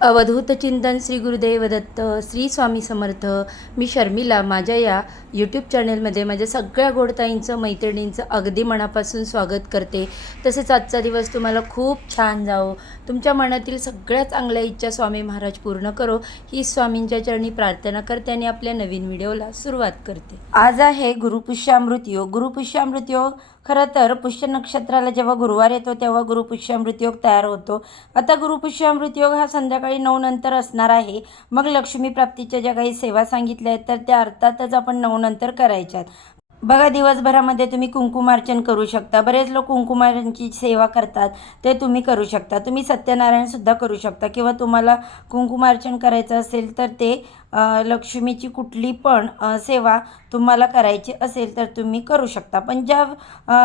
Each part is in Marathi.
अवधूत चिंतन श्री गुरुदेव दत्त श्री स्वामी समर्थ. मी शर्मिला माझ्या या यूट्यूब चॅनलमध्ये माझ्या सगळ्या गोडताईंचं मैत्रिणींचं अगदी मनापासून स्वागत करते. तसेच आजचा दिवस तुम्हाला खूप छान जावो, तुमच्या मनातील सगळ्या चांगल्या इच्छा स्वामी महाराज पूर्ण करो ही स्वामींच्या चरणी प्रार्थना करते आणि आपल्या नवीन व्हिडिओला सुरुवात करते. आज आहे गुरुपुष्यामृत योग. गुरुपुष्यामृत योग खरं तर पुष्य नक्षत्राला जेव्हा गुरुवार येतो तेव्हा गुरुपुष्यामृत योग तयार होतो. आता गुरुपुष्यामृत योग हा संध्याकाळी 9 नंतर असणार आहे. मग लक्ष्मी प्राप्तीच्या ज्या काही सेवा सांगितल्या आहेत तर त्या अर्थातच आपण 9 नंतर करायच्यात. बघा, दिवसभरामध्ये तुम्ही कुंकुमार्चन करू शकता. बरेच लोक कुंकुमार्चनची सेवा करतात, ते तुम्ही करू शकता. तुम्ही सत्यनारायणसुद्धा करू शकता किंवा तुम्हाला कुंकुमार्चन करायचं असेल तर ते लक्ष्मीची कुठली पण सेवा तुम्हाला करायची असेल तर तुम्ही करू शकता. पण ज्या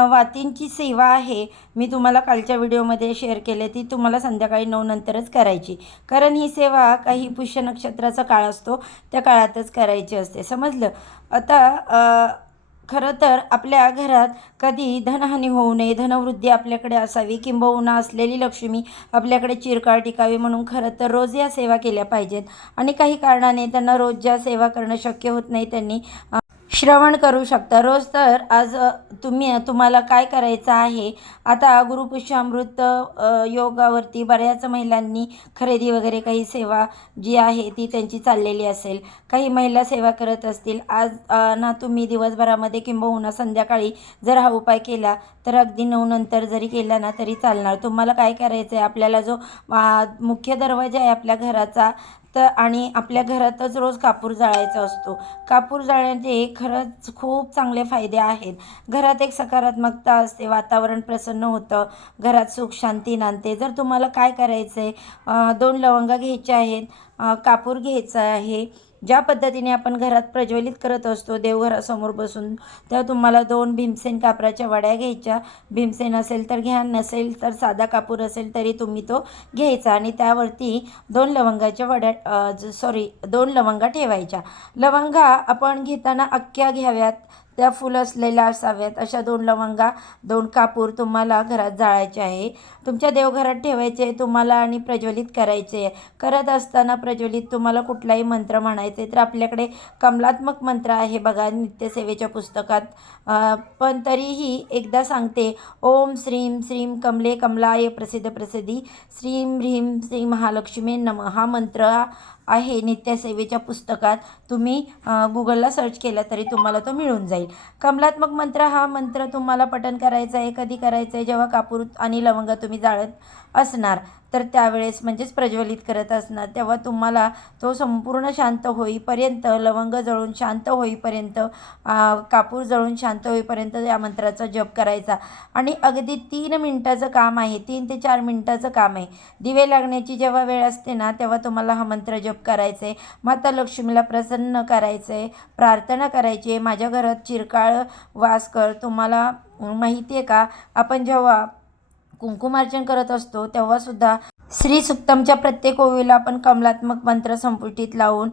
वातींची सेवा आहे मी तुम्हाला कालच्या व्हिडिओमध्ये शेअर केले, ती तुम्हाला संध्याकाळी 9 नंतरच करायची. कारण ही सेवा काही पुष्य नक्षत्राचा काळ असतो त्या काळातच करायची असते, समजलं. आता खरं तर आपल्या घरात कधी धनहानी होऊ नये, धनवृद्धी आपल्याकडे असावी, किंबहुना असलेली लक्ष्मी आपल्याकडे चिरकाळ टिकावी म्हणून खरं तर रोज या सेवा केल्या पाहिजेत. आणि काही कारणाने त्यांना रोज ज्या सेवा करणं शक्य होत नाही त्यांनी श्रवण करू शकता रोज. तर आज तुम्हाला काय करायचं आहे, आता गुरुपुष्यामृत योगावरती बऱ्याच महिलांनी खरेदी वगैरे काही सेवा जी आहे ती त्यांची चाललेली असेल. काही महिला सेवा करत असतील. आज ना तुम्ही दिवसभरामध्ये किंबहुना संध्याकाळी जर हा उपाय केला तर अगदी 9 नंतर जरी केला ना तरी चालणार. तुम्हाला काय करायचं आहे, आपल्याला जो मुख्य दरवाजा आहे आपल्या घराचा तर आणि आपल्या घरातच रोज कापूर जाळायचा असतो. कापूर जाळण्याचे खरंच खूप चांगले फायदे आहेत. घरात एक सकारात्मकता असते, वातावरण प्रसन्न होतं, घरात सुख शांती नांदते. जर तुम्हाला काय करायचं आहे, 2 लवंगा घ्यायच्या आहेत, कापूर घ्यायचा आहे. ज्या पद्धतीने आपण घरात प्रज्वलित करत असतो देवघरासमोर बसून, त्या तुम्हाला 2 भीमसेन कापराच्या वड्या घ्यायच्या. भीमसेन असेल तर घ्या, नसेल तर साधा कापूर असेल तरी तुम्ही तो घ्यायचा आणि त्यावरती 2 लवंगाच्या वड्या 2 लवंगा ठेवायच्या. लवंगा आपण घेताना अख्ख्या घ्याव्यात, त्या फुल असलेल्या असाव्यात. अशा 2 लवंगा, 2 कापूर तुम्हाला घरात जाळायचे आहे, तुमच्या देवघरात ठेवायचे तुम्हाला आणि प्रज्वलित करायचे. करत असताना प्रज्वलित तुम्हाला कुठलाही मंत्र म्हणायचे तर आपल्याकडे कमलात्मक मंत्र आहे बघा नित्यसेवेच्या पुस्तकात. पण तरीही एकदा सांगते, ओम श्रीं श्रीं कमले कमलाय प्रसिद्ध प्रसिद्धी श्रीं ह्रीं श्री महालक्ष्मी नमः. हा मंत्र आहे नित्यसेवेच्या पुस्तकात. तुम्ही गुगलला सर्च केला तरी तुम्हाला तो मिळून जाईल. कमलात्मक मंत्र हा मंत्र तुम्हाला पठण करायचा आहे. कधी करायचं आहे, जेव्हा कापूर आणि लवंग तुम्ही जाळत असणार तर त्यावेळेस म्हणजेच प्रज्वलित करत असणार तेव्हा तुम्हाला तो संपूर्ण शांत होईपर्यंत, लवंग जळून शांत होईपर्यंत, कापूर जळून शांत होईपर्यंत या मंत्राचा जप करायचा. आणि अगदी 3 मिनिटाचं काम आहे, 3 ते 4 मिनिटाचं काम आहे. दिवे लागण्याची जेव्हा वेळ असते ना तेव्हा तुम्हाला हा मंत्र जप करायचा आहे. माता लक्ष्मीला प्रसन्न करायचं आहे, प्रार्थना करायची आहे, माझ्या घरात चिरकाळ वास कर. तुम्हाला माहिती आहे का, आपण जेव्हा कुंकुमार्चन करत असतो तेव्हासुद्धा श्री सुक्तमच्या प्रत्येक ओवीला आपण कमलात्मक मंत्र संपुटीत लावून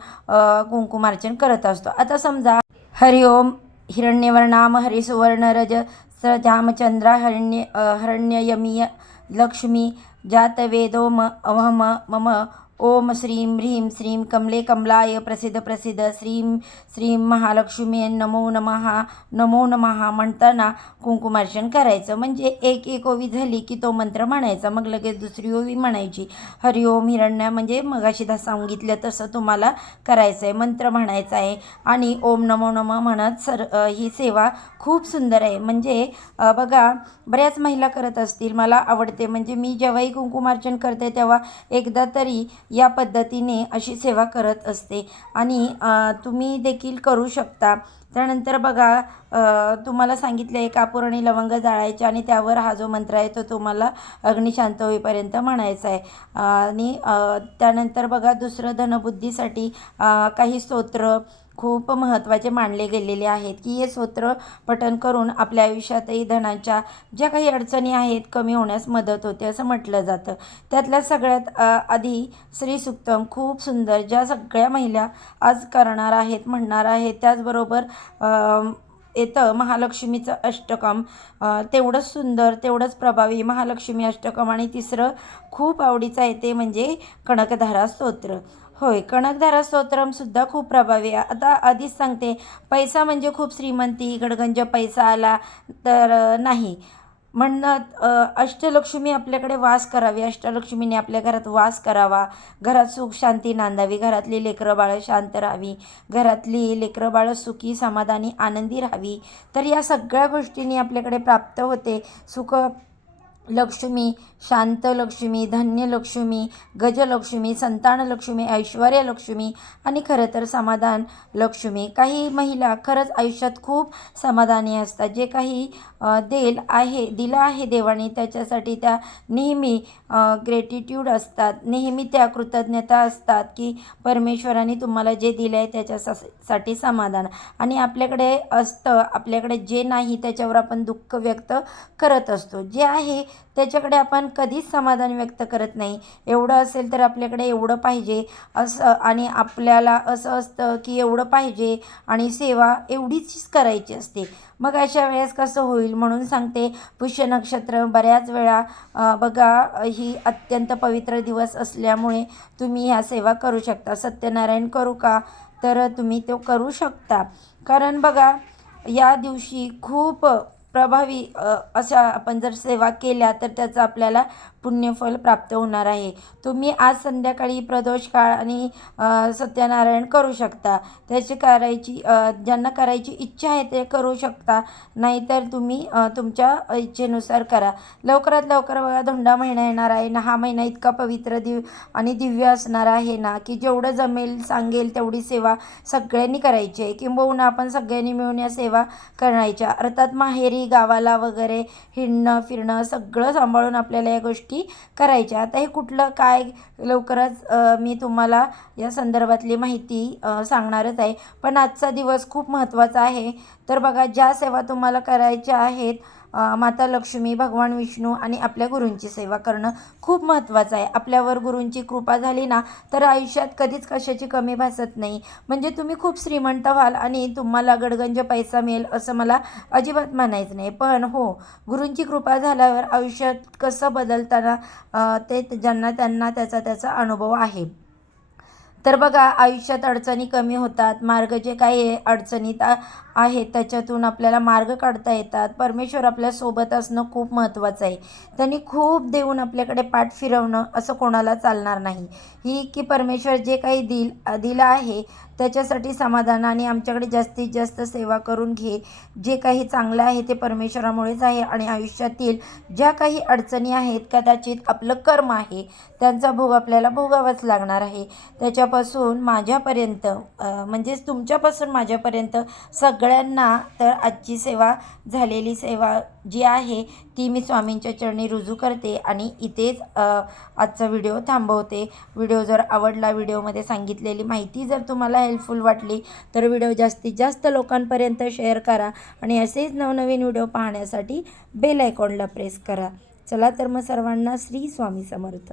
कुंकुमार्चन करत असतो. आता समजा हरिओम हिरण्यवर्णाम हरिसुवर्णरज सजामचंद्रा हरण्ययमीय लक्ष्मी जातवेदो अवम मम ओम श्रीं ह्रीं श्रीं कमले कमलाय प्रसिद्ध प्रसिद्ध श्रीं श्रीं महालक्ष्मी नमो नमः नमो नमः म्हणताना कुंकुमार्चन करायचं. म्हणजे एक ओवी झाली की तो मंत्र म्हणायचा, मग लगेच दुसरी ओवी म्हणायची. हरिओम हिरण्य म्हणजे मगाशी सांगितलं तसं तुम्हाला करायचं आहे, मंत्र म्हणायचा आहे आणि ओम नमो नमः म्हणत ही सेवा खूप सुंदर आहे. म्हणजे बघा, बऱ्याच महिला करत असतील, मला आवडते. म्हणजे मी जेव्हाही कुंकुमार्चन करते तेव्हा एकदा तरी या पद्धतीने अशी सेवा करत असते आणि तुम्ही देखील करू शकता. त्यानंतर बघा, तुम्हाला सांगितलं आहे कापूर आणि लवंग जाळायचे आणि त्यावर हा जो मंत्र आहे तो तुम्हाला अग्निशांत होईपर्यंत म्हणायचा आहे. आणि त्यानंतर बघा, दुसरं धनबुद्धीसाठी काही स्तोत्र खूप महत्त्वाचे मानले गेलेले आहेत की हे स्तोत्र पठण करून आपल्या आयुष्यातही धनाच्या ज्या काही अडचणी आहेत कमी होण्यास मदत होते असं म्हटलं जातं. त्यातल्या सगळ्यात आधी श्री सुक्तम खूप सुंदर, ज्या सगळ्या महिला आज करणार आहेत, म्हणणार आहेत. त्याचबरोबर येतं महालक्ष्मीचं अष्टकं. तेवढंच सुंदर, तेवढंच प्रभावी महालक्ष्मी अष्टकं. आणि तिसरं खूप आवडीचं आहे ते म्हणजे कनकधारा स्तोत्र. होय, कनकधारा स्तोत्रमसुद्धा खूप प्रभावी आहे. आता आधीच सांगते, पैसा म्हणजे खूप श्रीमंती, गडगंज पैसा आला तर नाही. म्हणत अष्टलक्ष्मी आपल्याकडे वास करावी, अष्टलक्ष्मीने आपल्या घरात वास करावा, घरात सुख शांती नांदावी, घरातली लेकरं बाळं शांत राहावी, घरातली लेकरं बाळं सुखी समाधानी आनंदी राहावी. तर या सगळ्या गोष्टींनी आपल्याकडे प्राप्त होते. सुख लक्ष्मी, शांत लक्ष्मी, धन्य लक्ष्मी, गजलक्ष्मी, संतान लक्ष्मी, ऐश्वर्य लक्ष्मी आणि खरं तर समाधान लक्ष्मी. काही महिला खरंच आयुष्यात खूप समाधानी असतात. जे काही दिलं आहे देवाने त्याच्यासाठी त्या नेहमी ग्रेटिट्यूड असतात, नेहमी त्या कृतज्ञता असतात की परमेश्वराने तुम्हाला जे दिलं आहे त्याच्यासाठी समाधान. आणि आपल्याकडे असतं, आपल्याकडे जे नाही त्याच्यावर आपण दुःख व्यक्त करत असतो. जे आहे त्याच्याकडे आपण कधीच समाधान व्यक्त करत नाही. एवढं असेल तर आपल्याकडे एवढं पाहिजे असं, आणि आपल्याला असं असतं की एवढं पाहिजे आणि सेवा एवढीच करायची असते. मग अशा वेळेस कसं होईल? म्हणून सांगते, पुष्य नक्षत्र बऱ्याच वेळा बघा, ही अत्यंत पवित्र दिवस असल्यामुळे तुम्ही ह्या सेवा करू शकता. सत्यनारायण करू का? तर तुम्ही तो करू शकता. कारण बघा, या दिवशी खूप प्रभावी अशा आपण जर सेवा केल्या तर त्याचं आपल्याला पुण्यफल प्राप्त होणार आहे. तुम्ही आज संध्याकाळी प्रदोष काळ आणि सत्यनारायण करू शकता. ज्यांना करायची इच्छा आहे ते करू शकता, नाहीतर तुम्ही तुमच्या इच्छेनुसार करा. लवकरात लवकर बघा, धोंडा महिना येणार आहे ना. हा महिना इतका पवित्र आणि दिव्य असणार आहे ना की जेवढं जमेल सांगेल तेवढी सेवा सगळ्यांनी करायची आहे. किंबहुना आपण सगळ्यांनी मिळून या सेवा करायच्या. अर्थात माहेरी गावाला वगैरे हिंडणं फिरणं सगळं सांभाळून आपल्याला या गोष्टी करायच्या. आता हे कुठलं काय, लवकरच मी तुम्हाला या संदर्भातली माहिती सांगणारच आहे. पण आजचा दिवस खूप महत्त्वाचा आहे. तर बघा, ज्या सेवा तुम्हाला करायच्या आहेत, माता लक्ष्मी, भगवान विष्णू आणि आपल्या गुरूंची सेवा करणं खूप महत्त्वाचं आहे. आपल्यावर गुरूंची कृपा झाली ना तर आयुष्यात कधीच कशाची कमी भासत नाही. म्हणजे तुम्ही खूप श्रीमंत व्हाल आणि तुम्हाला गडगंज पैसा मिळेल असं मला अजिबात म्हणायचं नाही. पण हो, गुरूंची कृपा झाल्यावर आयुष्यात कसं बदलताना ते ज्यांना त्यांना त्याचा अनुभव आहे. तर बघा, आयुष्यात अडचणी कमी होतात. मार्ग जे काही अडचणीत आहेत त्याच्यातून आपल्याला मार्ग काढता येतात. परमेश्वर आपल्यासोबत असणं खूप महत्त्वाचं आहे. त्यांनी खूप देऊन आपल्याकडे पाठ फिरवणं असं कोणाला चालणार नाही. ही की परमेश्वर जे काही दिलं आहे त्याच्यासाठी समाधान आणि आमच्याकडे जास्तीत जास्त सेवा करून घे. जे काही चांगलं आहे ते परमेश्वरामुळेच आहे. आणि आयुष्यातील ज्या काही अडचणी आहेत, कदाचित आपलं कर्म आहे, त्यांचा भोग आपल्याला भोगावाच लागणार आहे. त्याच्यापासून माझ्यापर्यंत म्हणजेच तुमच्यापासून माझ्यापर्यंत सगळ्यांना तर आजची सेवा, झालेली सेवा जी आहे ती मी स्वामींच्या चरणी रुजू करते आणि इथेच आजचा व्हिडिओ थांबवते. व्हिडिओ जर आवडला, व्हिडिओमध्ये सांगितलेली माहिती जर तुम्हाला हेल्पफुल वाटली तर व्हिडिओ जास्तीत जास्त लोकांपर्यंत शेअर करा आणि असेच नवनवीन व्हिडिओ पाहण्यासाठी बेल आयकॉनला प्रेस करा. चला तर मग सर्वांना श्री स्वामी समर्थ.